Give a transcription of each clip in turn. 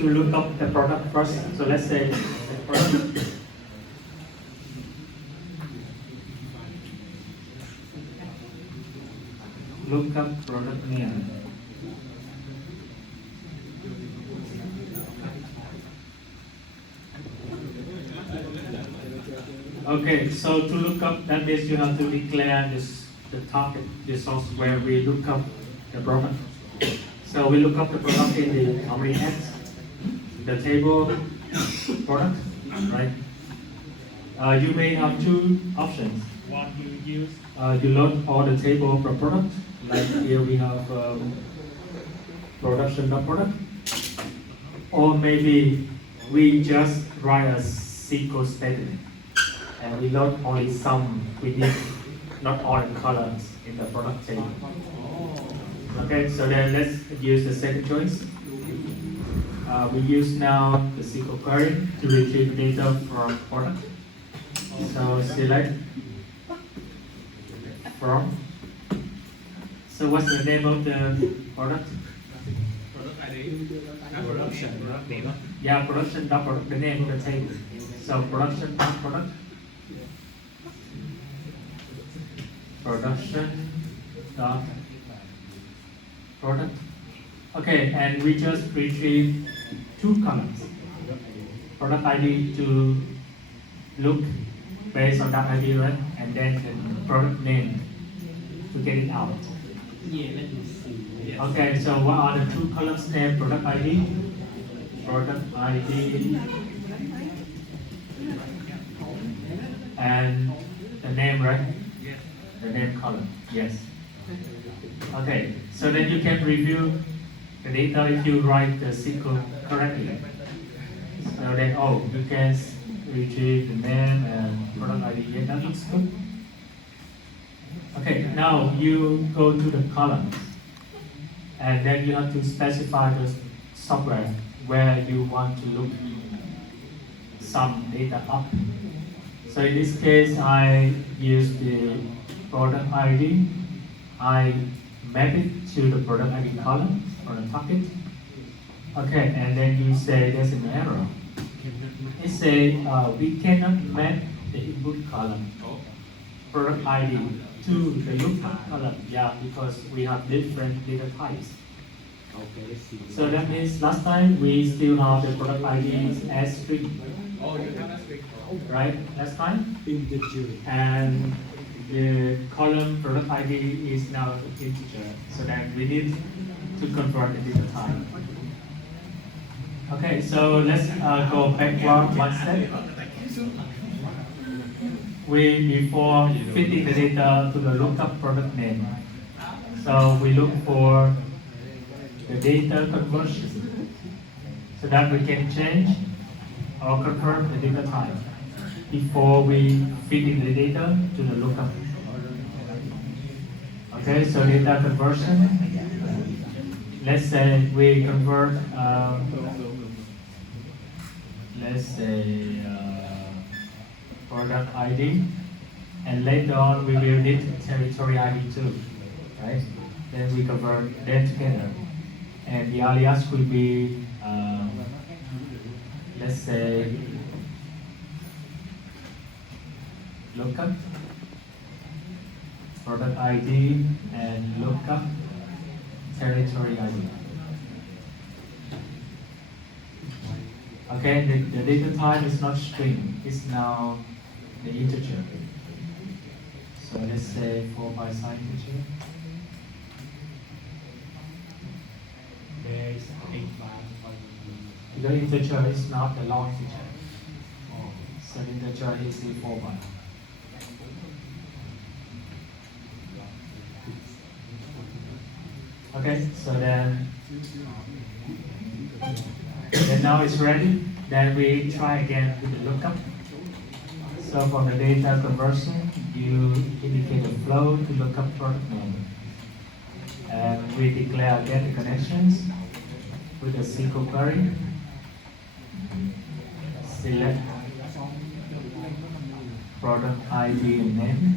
to look up the product first. So let's say the product. Look up product name. Okay, so to look up, that means you have to declare the target, the source where we look up the product. So we look up the product in the Omni X, the table product, right? You may have two options. One, you load all the table per product. Like here we have production.product. Or maybe we just write a SQL statement and we load only some we need, not all the columns in the product table. Okay, so then let's use the second choice. We use now the SQL query to retrieve data from product. So select from. So what's the name of the product? Product ID. Production. Product name. Yeah, production.product, the name of the table. So production.product. Production.product. Okay, and we just retrieve two columns. Product ID to look based on that ID, right? And then the product name to get it out. Okay, so what are the two columns name? Product ID, and the name, right? The name column, yes. Okay, so then you can review the data if you write the SQL correctly. So then, you can retrieve the name and product ID. Yeah, that looks good. Okay, now you go to the columns, and then you have to specify the software where you want to look some data up. So in this case, I use the product ID. I map it to the product ID column or the target. Okay, and then you say there's an error. It says we cannot map the input column product ID to the lookup column. Yeah, because we have different data types. Okay, So that means last time we still have the product ID as string. Oh, you have a string. Right? Last time? Integer. And the column product ID is now integer. So then we need to convert the data type. Okay, so let's go backward one step. Before fitting the data to the lookup product name. So we look for the data conversion so that we can change or convert the data type before we feed in the data to the lookup. Okay, so data conversion. Let's say we convert, let's say product ID, and later on we will need territory ID too, right? Then we convert them together. And the alias will be, let's say, lookup, product ID, and lookup, territory ID. Okay, the data type is not string, it's now the integer. So let's say 4 byte integer. There is 8 bytes. The integer is not the long integer. So the integer is the 4 byte. Okay, so then now it's ready. Then we try again with the lookup. So for the data conversion, you indicate a flow to look up product name. And we declare again the connections with a SQL query. Select product ID and name.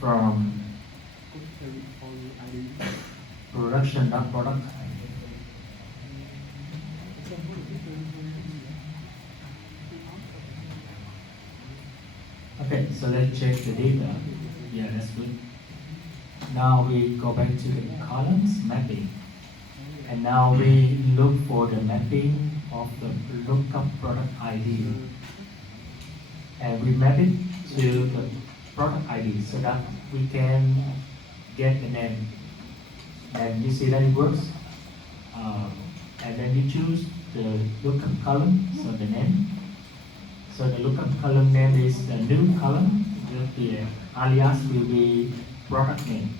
From production dot product. Okay, so let's check the data. Yeah, that's good. Now we go back to the columns mapping. And now we look for the mapping of the lookup product ID. And we map it to the product ID so that we can get the name. And you see that it works. And then you choose the lookup column, so the name. So the lookup column name is the new column. The alias will be product name.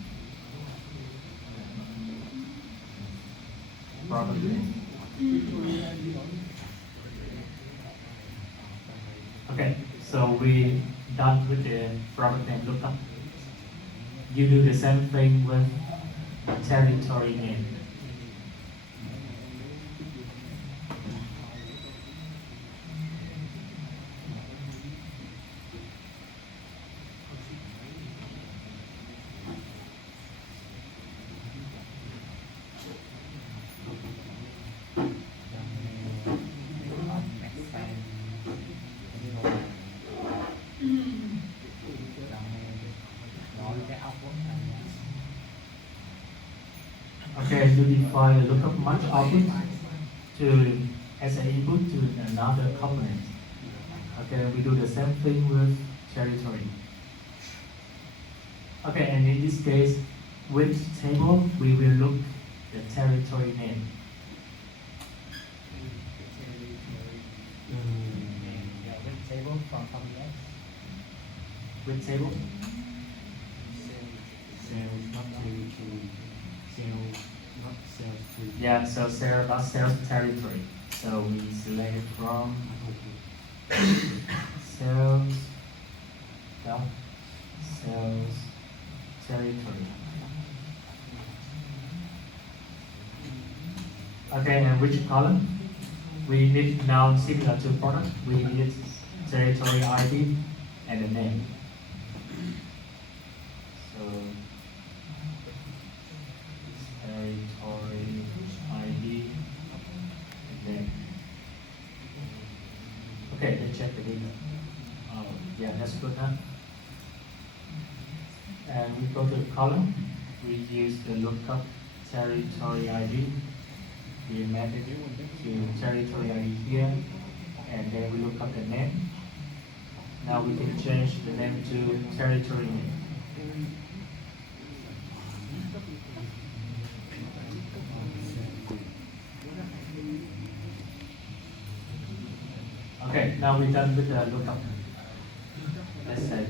Product name. Okay, so we done with the product name lookup. You do the same thing with territory name. Okay, you define a lookup match output to as an input to another component. Okay, we do the same thing with territory. Okay, and in this case, which table we will look the territory name. Which table from something else? Which table? Sales not territory. Sales not sales to. Yeah, so sales not sales territory. So we select it from sales dot sales territory. Okay, and which column? We need now similar to product. We need territory ID and the name. So territory ID and name. Okay, let's check the data. Oh, yeah, that's good, huh? And we go to the column. We use the lookup territory ID. We map it to territory ID here, and then we look up the name. Now we can change the name to territory name. Okay, now we're done with the lookup. Let's say.